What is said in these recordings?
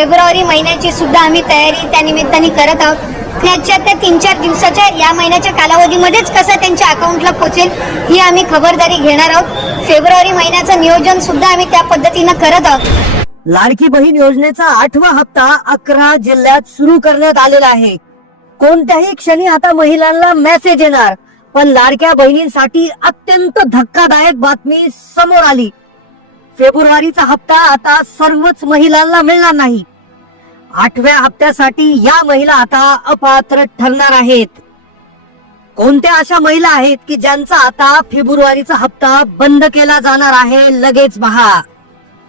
February महिन्याची सुद्धा आम्ही तयारी त्या निमित्ताने करत आहोत. त्याच्या त्या तीन चार दिवसाच्या या महिन्याच्या कालावधीमध्येच कसं त्यांच्या अकाउंटला पोचेल ही आम्ही खबरदारी घेणार आहोत. फेब्रुवारी महिन्याचं नियोजन सुद्धा आम्ही त्या पद्धतीनं करत आहोत. लाडकी बहीण योजनेचा आठवा हप्ता अकरा जिल्ह्यात सुरू करण्यात आलेला आहे. कोणत्याही क्षणी आता महिलांना मेसेज येणार पण लाडक्या बहिणींसाठी अत्यंत धक्कादायक बातमी समोर आली. फेब्रुवारीचा हप्ता आता सर्वच महिलांना मिळणार नाही. आठव्या हप्त्यासाठी या महिला आता अपात्र ठरणार आहेत. कोणत्या अशा महिला आहेत की ज्यांचा आता फेब्रुवारीचा हप्ता बंद केला जाणार आहे? लगेच पहा.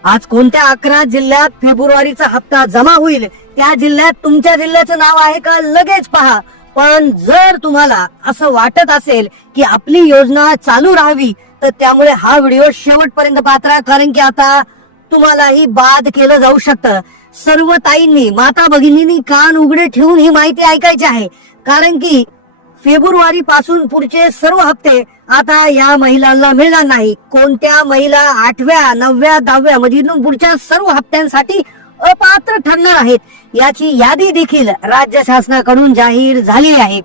आज कोणत्या अकरा जिल्ह्यात फेब्रुवारीचा हप्ता जमा होईल? त्या जिल्ह्यात तुमच्या जिल्ह्याचं नाव आहे का? लगेच पहा. पण जर तुम्हाला असं वाटत असेल की आपली योजना चालू राहावी तर त्यामुळे हा व्हिडिओ शेवटपर्यंत पात्रा कारण की आता तुम्हालाही बाद केलं जाऊ शकतं. सर्व ताईंनी माता भगिनींनी कान उघडे ठेवून ही माहिती ऐकायची आहे. कारण की फेब्रुवारी पासून पुढचे सर्व हप्ते आता या महिलांना मिळणार नाही. कोणत्या महिला आठव्या नवव्या दहाव्या म्हणजे पुढच्या सर्व हप्त्यांसाठी अपात्र ठरणार आहेत याची यादी देखील राज्य शासनाकडून जाहीर झाली आहे.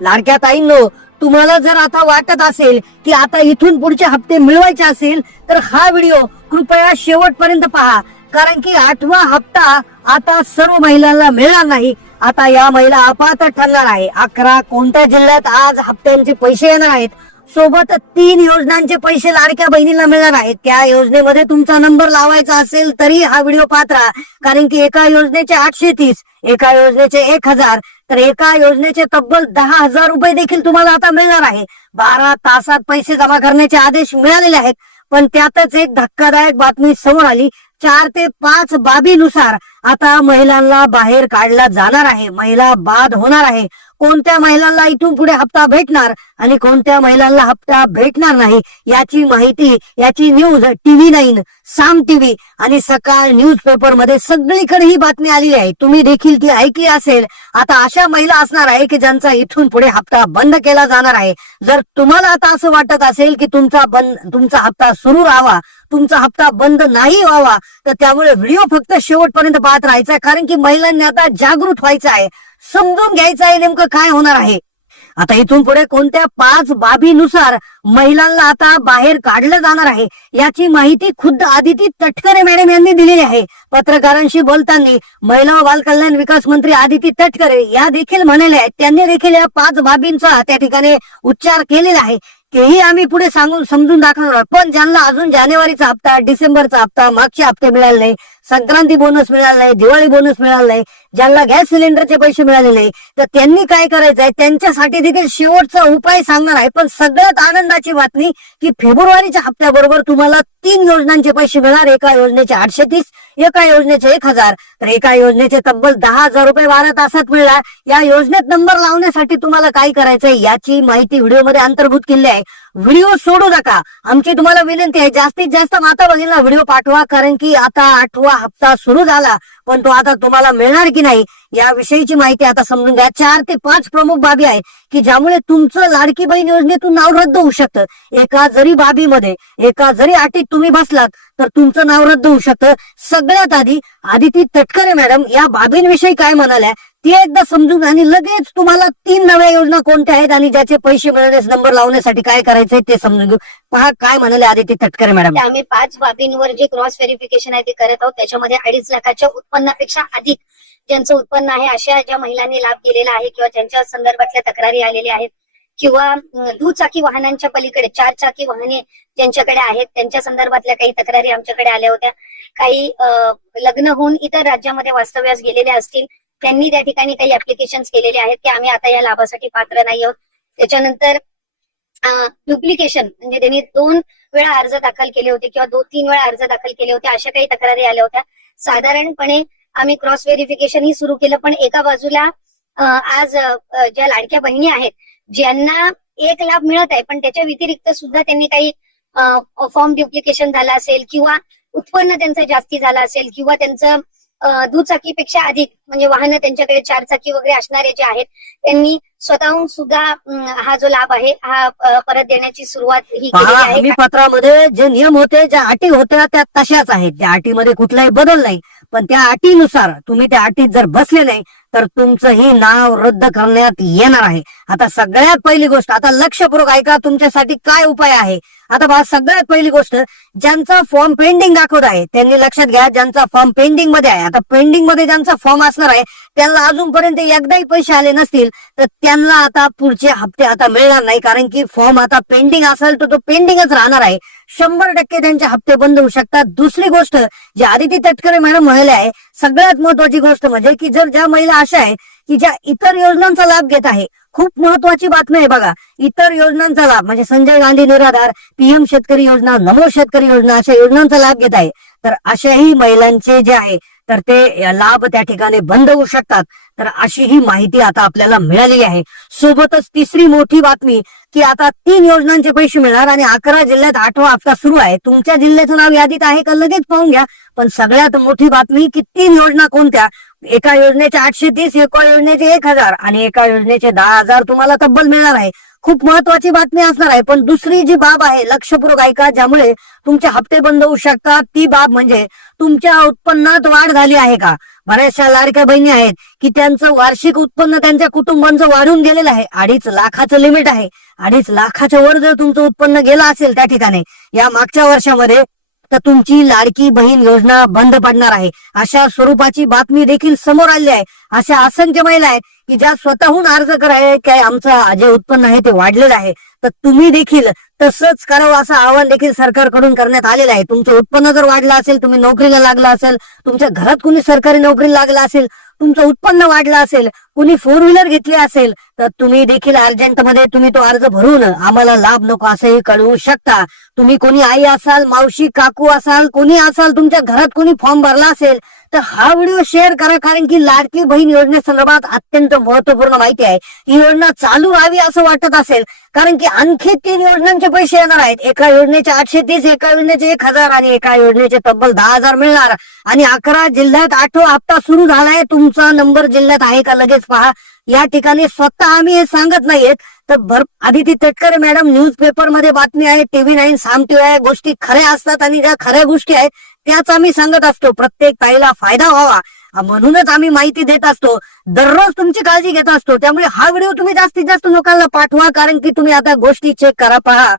लाडक्या ताईंनो तुम्हाला जर आता वाटत असेल की आता इथून पुढचे हप्ते मिळवायचे असेल तर हा व्हिडिओ कृपया शेवटपर्यंत पहा. कारण की आठवा हप्ता आता सर्व महिलांना मिळणार नाही. आता या महिला अपात्र ठरणार आहे. अकरा कोणत्या जिल्ह्यात आज हप्त्यांचे पैसे येणार आहेत? सोबत तीन योजनांचे पैसे लाडक्या बहिणीला मिळणार आहेत. त्या योजनेमध्ये तुमचा नंबर लावायचा असेल तरी हा व्हिडिओ पात्रा कारण की एका योजनेचे आठशे तीस एका योजनेचे एक हजार तर एका योजनेचे तब्बल दहा हजार रुपये देखील तुम्हाला आता मिळणार आहे. बारा तासात पैसे जमा करण्याचे आदेश मिळालेले आहेत. पण त्यातच एक धक्कादायक बातमी समोर आली. चार ते पाच बाबीनुसार आता महिलांना बाहेर काढला जाणार आहे. महिला बाद होणार आहे. कोणत्या महिलांना इथून पुढे हप्ता भेटणार आणि कोणत्या महिलांना हप्ता भेटणार नाही याची माहिती याची news TV nine Saam TV आणि सकाळ न्यूज पेपरमध्ये सगळीकडे ही बातमी आलेली आहे. तुम्ही देखील ती ऐकली असेल. आता अशा महिला असणार आहे की ज्यांचा इथून पुढे हप्ता बंद केला जाणार आहे. जर तुम्हाला आता असं वाटत असेल की तुमचा बंद तुमचा हप्ता सुरू राहावा तुमचा हप्ता बंद नाही व्हावा तर त्यामुळे व्हिडिओ फक्त शेवटपर्यंत पाहत राहायचा कारण की महिलांनी आता जागृत व्हायचं आहे समजून घ्यायचं आहे नेमकं काय होणार आहे. आता इथून पुढे कोणत्या पाच बाबीनुसार महिलांना आता बाहेर काढलं जाणार आहे याची माहिती खुद्द आदिती तटकरे मॅडम यांनी दिलेली आहे. पत्रकारांशी बोलताना महिला व बालकल्याण विकास मंत्री आदिती तटकरे या देखील म्हणाल्या आहेत. त्यांनी देखील या पाच बाबींचा त्या ठिकाणी उच्चार केलेला आहे. तेही आम्ही पुढे सांगून समजून दाखवणार आहोत. पण ज्यांना अजून जानेवारीचा हप्ता डिसेंबरचा हप्ता मागचे हप्ते मिळाले नाही संक्रांती बोनस मिळाला नाही दिवाळी बोनस मिळाला नाही ज्यांना गॅस सिलेंडरचे पैसे मिळाले नाही तर त्यांनी काय करायचं आहे त्यांच्यासाठी देखील शेवटचा उपाय सांगणार आहे. पण सगळ्यात आनंदाची बातमी की फेब्रुवारीच्या हप्त्याबरोबर तुम्हाला तीन योजनांचे पैसे मिळणार. एका योजनेचे आठशे तीस एका योजनेचे एक हजार. तर एका योजनेचे तब्बल दहा हजार रुपये बारा तासात मिळणार. या योजनेत नंबर लावण्यासाठी तुम्हाला काय करायचंय याची माहिती व्हिडिओमध्ये अंतर्भूत केली आहे. व्हिडिओ सोडू नका. आमची तुम्हाला विनंती आहे जास्तीत जास्त माता भगिनीला व्हिडिओ पाठवा कारण की आता आठवा हप्ता सुरू झाला पण तो आता तुम्हाला मिळणार की नाही या विषयीची माहिती आता समजून घ्या. चार ते पाच प्रमुख बाबी आहेत की ज्यामुळे तुमचं लाडकी बहीण योजनेतून नाव रद्द होऊ शकतं. एका जरी बाबीमध्ये एका जरी अटीत तुम्ही बसलात तर तुमचं नाव रद्द होऊ शकतं. सगळ्यात आधी आदिती तटकरे मॅडम या बाबींविषयी काय म्हणाल्या ती एकदा समजून आणि लगेच तुम्हाला तीन नव्या योजना कोणत्या आहेत आणि ज्याचे पैसे मिळवण्यास नंबर लावण्यासाठी काय करायचंय ते समजून घेऊ. पहा काय म्हणाले आदिती तटकरे मॅडम. आम्ही पाच बाबींवर जे क्रॉस व्हेरिफिकेशन आहे ते करत आहोत त्याच्यामध्ये अडीच लाखाच्या उत्पन्नापेक्षा अधिक ज्यांचं उत्पन्न आहे अशा ज्या महिलांनी लाभ केलेला आहे किंवा ज्यांच्या संदर्भातल्या तक्रारी आलेल्या आहेत किंवा दुचाकी वाहनांच्या पलीकडे चार चाकी वाहने ज्यांच्याकडे आहेत त्यांच्या संदर्भातल्या काही तक्रारी आमच्याकडे आल्या होत्या. काही अं, लग्न होऊन इतर राज्यामध्ये वास्तव्यास गेलेले असतील त्यांनी त्या ठिकाणी काही ऍप्लिकेशन केलेले आहेत की आम्ही आता या लाभासाठी पात्र नाही आहोत. त्याच्यानंतर डुप्लिकेशन म्हणजे त्यांनी दोन वेळा अर्ज दाखल केले होते किंवा दोन तीन वेळा अर्ज दाखल केले होते अशा काही तक्रारी आल्या होत्या. साधारणपणे आम्ही क्रॉस व्हेरिफिकेशन ही सुरू केलं पण एका बाजूला आज ज्या लाडक्या बहिणी आहेत ज्यांना एक लाभ मिळत आहे पण त्याच्या व्यतिरिक्त सुद्धा त्यांनी काही फॉर्म डुप्लिकेशन झालं असेल किंवा उत्पन्न त्यांचं जास्ती झालं असेल किंवा त्यांचं दुचाकीपेक्षा अधिक म्हणजे वाहनं त्यांच्याकडे चार चाकी वगैरे असणारे जे आहेत त्यांनी स्वतःहून सुद्धा हा जो लाभ आहे हा परत देण्याची सुरुवात ही हमी पत्रामध्ये जे नियम होते ज्या अटी होत्या त्या तशाच आहेत. त्या अटीमध्ये कुठलाही बदल नाही. पण त्या अटीनुसार तुम्ही त्या अटीत जर बसले नाही तर तुमचंही नाव रद्द करण्यात येणार आहे. आता सगळ्यात पहिली गोष्ट आता लक्षपूर्वक ऐका तुमच्यासाठी काय उपाय आहे. आता बा सगळ्यात पहिली गोष्ट ज्यांचा फॉर्म पेंडिंग दाखवत आहे त्यांनी लक्षात घ्या ज्यांचा फॉर्म पेंडिंगमध्ये आहे. आता पेंडिंगमध्ये ज्यांचा फॉर्म असणार आहे त्यांना अजूनपर्यंत एकदाही पैसे आले नसतील तर त्यांना आता पुढचे हप्ते आता मिळणार नाही कारण की फॉर्म आता पेंडिंग असेल तर तो पेंडिंगच राहणार आहे. शंभर टक्के त्यांचे हप्ते बंद होऊ शकतात. दुसरी गोष्ट जी आदिती तटकरे मॅडम म्हणाले आहे सगळ्यात महत्वाची गोष्ट म्हणजे की जर ज्या महिला अशा आहे की ज्या इतर योजनांचा लाभ घेत आहे खूप महत्वाची बातमी आहे बघा. इतर योजनांचा लाभ म्हणजे संजय गांधी निराधार पीएम शेतकरी योजना नमो शेतकरी योजना अशा योजनांचा लाभ घेत आहे. तर अशाही महिलांचे जे आहे तर ते लाभ त्या ठिकाणी बंद होऊ शकतात. तर अशी ही माहिती आता आपल्याला मिळालेली आहे. सोबतच तिसरी मोठी बातमी की आता तीन योजनांचे पैसे मिळणार आणि अकरा जिल्ह्यात आठवा हप्ता सुरू आहे. तुमच्या जिल्ह्याचं नाव यादीत आहे का? लगेच पाहून घ्या. पण सगळ्यात मोठी बातमी की तीन योजना कोणत्या? एका योजनेचे आठशे तीस एका योजनेचे एक हजार आणि एका योजनेचे दहा हजार तुम्हाला तब्बल मिळणार आहे. खूप महत्वाची बातमी असणार आहे. पण दुसरी जी बाब आहे लक्षपूर्वक ऐका ज्यामुळे तुमचे हप्ते बंद होऊ शकतात. ती बाब म्हणजे तुमच्या उत्पन्नात वाढ झाली आहे का? बऱ्याचशा लाडक्या बहिणी आहेत की त्यांचं वार्षिक उत्पन्न त्यांच्या कुटुंबांचं वाढून गेलेलं आहे. अडीच लाखाचं लिमिट आहे. अडीच लाखाच्या वर जर तुमचं उत्पन्न गेलं असेल त्या ठिकाणी या मागच्या वर्षामध्ये तर तुमची लाडकी बहीण योजना बंद पडणार आहे. अशा स्वरूपाची बातमी देखील समोर आली आहे. अशा असंख्य महिला आहेत की ज्या स्वतःहून अर्ज कराय काय आमचं जे उत्पन्न आहे ते वाढलेलं आहे तर तुम्ही देखील तसंच करावं असं आवाहन देखील सरकारकडून करण्यात आलेलं आहे. तुमचं उत्पन्न जर वाढलं असेल तुम्ही नोकरीला लागला असेल तुमच्या घरात कुणी सरकारी नोकरीला लागला असेल तुमचं उत्पन्न वाढलं असेल कुणी फोर व्हीलर घेतली असेल तर तुम्ही देखील अर्जंटमध्ये तुम्ही तो अर्ज भरून आम्हाला लाभ नको असंही कळवू शकता. तुम्ही कोणी आई असाल मावशी काकू असाल कोणी असाल तुमच्या घरात कोणी फॉर्म भरला असेल तर हा व्हिडिओ शेअर करा कारण की लाडकी बहीण योजनेसंदर्भात अत्यंत महत्त्वपूर्ण माहिती आहे. ही योजना चालू व्हावी असं वाटत असेल कारण की आणखी तीन योजनांचे पैसे येणार आहेत. एका योजनेचे आठशे तीस एका योजनेचे एक हजार आणि एका योजनेचे तब्बल दहा हजार मिळणार. आणि अकरा जिल्ह्यात आठवा हप्ता सुरू झालाय. तुमचा नंबर जिल्ह्यात आहे का? लगेच पहा. या ठिकाणी स्वतः आम्ही हे सांगत नाहीयेत. तर भर आदिती तटकरे मॅडम न्यूज पेपरमध्ये बातमी आहे टीव्ही नाईन सामती आहे गोष्टी खऱ्या असतात आणि ज्या खऱ्या गोष्टी आहेत त्याच आम्ही सांगत असतो. प्रत्येक ताईला फायदा व्हावा. म्हणूनच आम्ही माहिती देत असतो. दररोज तुमची काळजी घेत असतो. त्यामुळे हा व्हिडिओ तुम्ही जास्तीत जास्त लोकांना पाठवा कारण की तुम्ही आता गोष्टी चेक करा पहा.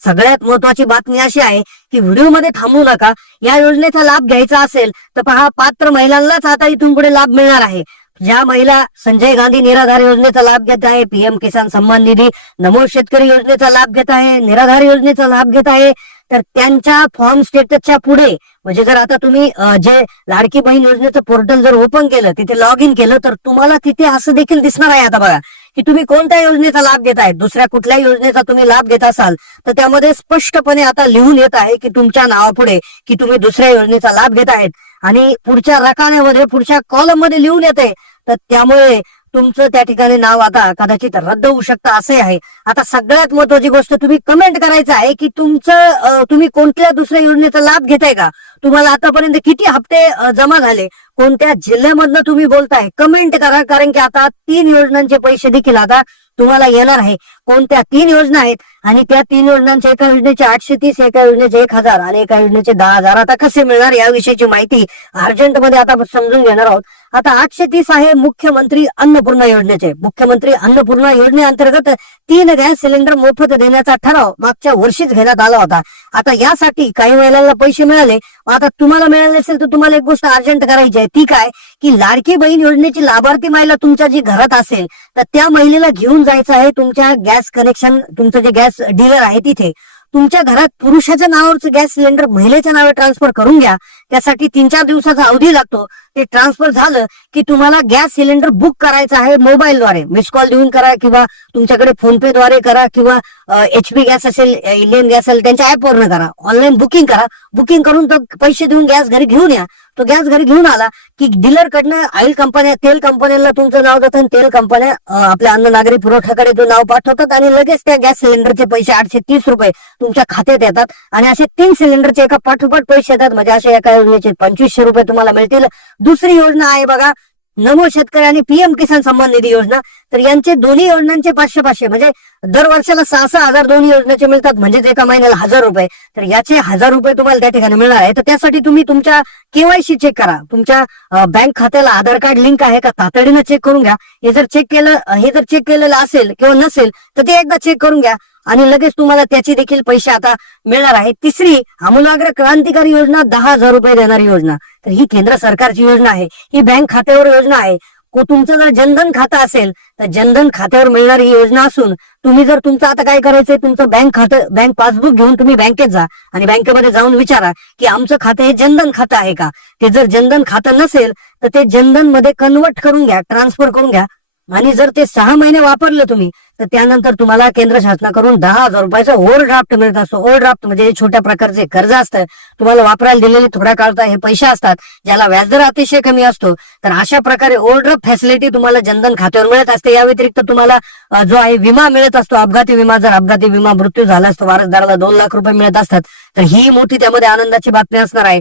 सगळ्यात महत्वाची बातमी अशी आहे की व्हिडिओमध्ये थांबू नका. या योजनेचा लाभ घ्यायचा असेल तर पहा पात्र महिलांनाच आता इथून पुढे लाभ मिळणार आहे. ज्या महिला संजय गांधी निराधार योजनेचा लाभ घेत आहे पीएम किसान सन्मान निधी नमो शेतकरी योजनेचा लाभ घेत आहे निराधार योजनेचा लाभ घेत आहे तर त्यांच्या फॉर्म स्टेटसच्या पुढे म्हणजे जर आता तुम्ही जे लाडकी बहीण योजनेचं पोर्टल जर ओपन केलं तिथे लॉग इन केलं तर तुम्हाला तिथे असं देखील दिसणार आहे आता बघा की तुम्ही कोणत्या योजनेचा लाभ घेत आहे दुसऱ्या कुठल्या योजनेचा तुम्ही लाभ घेत असाल तर त्यामध्ये स्पष्टपणे आता लिहून येत आहे की तुमच्या नावापुढे की तुम्ही दुसऱ्या योजनेचा लाभ घेत आहेत आणि पुढच्या रकान्यामध्ये पुढच्या कॉलममध्ये लिहून येते तर त्यामुळे तुमचं त्या ठिकाणी नाव आता कदाचित रद्द होऊ शकतं असे आहे. आता सगळ्यात महत्वाची गोष्ट तुम्ही कमेंट करायचं आहे की तुमचं तुम्ही कोणत्या दुसऱ्या योजनेचा लाभ घेताय का? तुम्हाला आतापर्यंत किती हप्ते जमा झाले? कोणत्या जिल्ह्यामधनं तुम्ही बोलताय? कमेंट करा कारण की आता तीन योजनांचे पैसे देखील आता तुम्हाला येणार आहे. कोणत्या तीन योजना आहेत? आणि त्या तीन योजनांच्या एका योजनेचे आठशे तीस एका योजनेचे एक हजार आणि एका योजनेचे दहा हजार. आता कसे मिळणार याविषयीची माहिती अर्जंटमध्ये आता समजून घेणार आहोत. आता आठशे तीस आहे मुख्यमंत्री अन्नपूर्णा योजनेचे. मुख्यमंत्री अन्नपूर्णा योजनेअंतर्गत तीन गॅस सिलेंडर मोफत देण्याचा ठराव मागच्या वर्षीच घेण्यात आला होता. आता यासाठी काही महिलांना पैसे मिळाले. आता तुम्हाला मिळाले असेल तर तुम्हाला एक गोष्ट अर्जंट करायची आहे. ती काय की लाडकी बहीण योजनेची लाभार्थी महिला तुमच्या जी घरात असेल तर त्या महिलेला घेऊन जायचं आहे तुमच्या गॅस कनेक्शन तुमचं जे गॅस डीलर आहे तिथे. तुमच्या घरात पुरुषाच्या नावावरचं गॅस सिलेंडर महिलेच्या नावे ट्रान्सफर करून घ्या. त्यासाठी तीन चार दिवसाचा अवधी लागतो. ते ट्रान्सफर झालं की तुम्हाला गॅस सिलेंडर बुक करायचं आहे मोबाईलद्वारे. मिस कॉल देऊन करा किंवा तुमच्याकडे फोन पे द्वारे करा किंवा एचपी गॅस असेल इंडियन गॅस असेल त्यांच्या ऍपवरनं करा. ऑनलाईन बुकिंग करा. बुकिंग करून तर पैसे देऊन गॅस घरी घेऊन या. तो गॅस घरी घेऊन आला की डीलर कडनं ऑइल कंपन्या तेल कंपन्यांना तुमचं नाव जातं आणि तेल कंपन्या आपल्या अन्न नागरी पुरवठ्याकडे तो नाव पाठवतात आणि लगेच त्या गॅस सिलेंडरचे पैसे आठशे तीस रुपये तुमच्या खात्यात येतात आणि असे तीन सिलेंडरचे एका पाठोपाठ पैसे येतात. म्हणजे असे एका योजनेचे पंचवीसशे रुपये तुम्हाला मिळतील. दुसरी योजना आहे बघा नमो शेतकरी आणि पीएम किसान सन्मान निधी योजना. तर यांचे दोन्ही योजनांचे पाचशे पाचशे म्हणजे दर वर्षाला सहा सहा हजार दोन्ही योजनेचे मिळतात म्हणजेच एका महिन्याला हजार रुपये. तर याचे हजार रुपये तुम्हाला त्या ठिकाणी मिळणार आहे. तर त्यासाठी तुम्ही तुमच्या केवायसी चेक करा. तुमच्या बँक खात्याला आधार कार्ड लिंक आहे का तातडीनं चेक करून घ्या. हे जर चेक केलं हे जर चेक केलेलं असेल किंवा नसेल तर ते एकदा चेक करून घ्या. आणि लगेच तुम्हाला त्याचे देखील पैसे आता मिळणार आहे. तिसरी आमूलाग्र क्रांतिकारी योजना दहा हजार रुपये देणारी योजना. तर ही केंद्र सरकारची योजना आहे. ही बँक खात्यावर योजना आहे. को तुमचं जर जनधन खातं असेल तर जनधन खात्यावर मिळणारी ही योजना असून तुम्ही जर तुमचं आता काय करायचंय तुमचं बँक खातं बँक पासबुक घेऊन तुम्ही बँकेत जा आणि बँकेमध्ये जाऊन विचारा की आमचं खातं हे जनधन खातं आहे का? ते जर जनधन खातं नसेल तर ते जनधनमध्ये कन्वर्ट करून घ्या ट्रान्सफर करून घ्या. आणि जर ते सहा महिने वापरलं तुम्ही तर त्यानंतर तुम्हाला केंद्र शासनाकडून दहा हजार रुपयाचा ओव्हर ड्राफ्ट मिळत असतो. ओव्हर ड्राफ्ट म्हणजे छोट्या प्रकारचे कर्ज असतं. तुम्हाला वापरायला दिलेले थोड्या काळता हे पैसे असतात ज्याला व्याजदर अतिशय कमी असतो. तर अशा प्रकारे ओव्हर ड्राफ्ट फॅसिलिटी तुम्हाला जनधन खात्यावर मिळत असते. या व्यतिरिक्त तुम्हाला जो आहे विमा मिळत असतो. अपघाती विमा जर अपघाती विमा मृत्यू झाला असतो वारसदाराला दोन लाख रुपये मिळत असतात तर ही मोठी त्यामध्ये आनंदाची बातमी असणार आहे.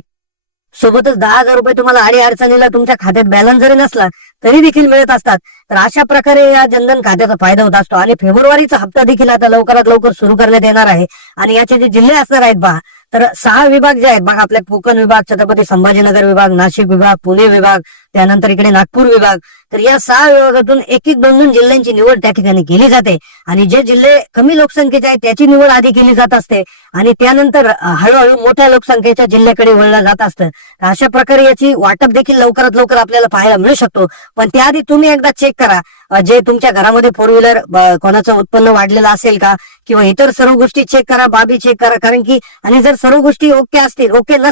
सोबतच दहा हजार रुपये तुम्हाला आडी अडचणीला तुमच्या खात्यात बॅलन्स जरी नसला तरी देखील मिळत असतात. तर अशा प्रकारे या जनधन खात्याचा फायदा होत असतो. आणि फेब्रुवारीचा हप्ता देखील आता लवकरात लवकर सुरू करण्यात येणार आहे. आणि याचे जे जिल्हे असणार आहेत पहा तर सहा विभाग जे आहेत बघा आपल्या कोकण विभाग छत्रपती संभाजीनगर विभाग नाशिक विभाग पुणे विभाग त्यानंतर इकडे नागपूर विभाग. तर या सहा विभागातून एक एक दोन दोन जिल्ह्यांची निवड त्या ठिकाणी केली जाते. आणि जे जिल्हे कमी लोकसंख्येचे आहेत त्याची निवड आधी केली जात असते. आणि त्यानंतर हळूहळू मोठ्या लोकसंख्येच्या जिल्ह्याकडे वळलं जात असतं. तर अशा प्रकारे याची वाटप देखील लवकरात लवकर आपल्याला पाहायला मिळू शकतो. पण त्याआधी तुम्ही एकदा चेक करा. जे तुमच्या घरामध्ये फोर व्हीलर कोणाचं उत्पन्न वाढलेलं असेल का? किंवा इतर सर्व गोष्टी चेक करा बाबी चेक करा कारण की आणि जर सर्व गोष्टी ओके असतील ओके नसतील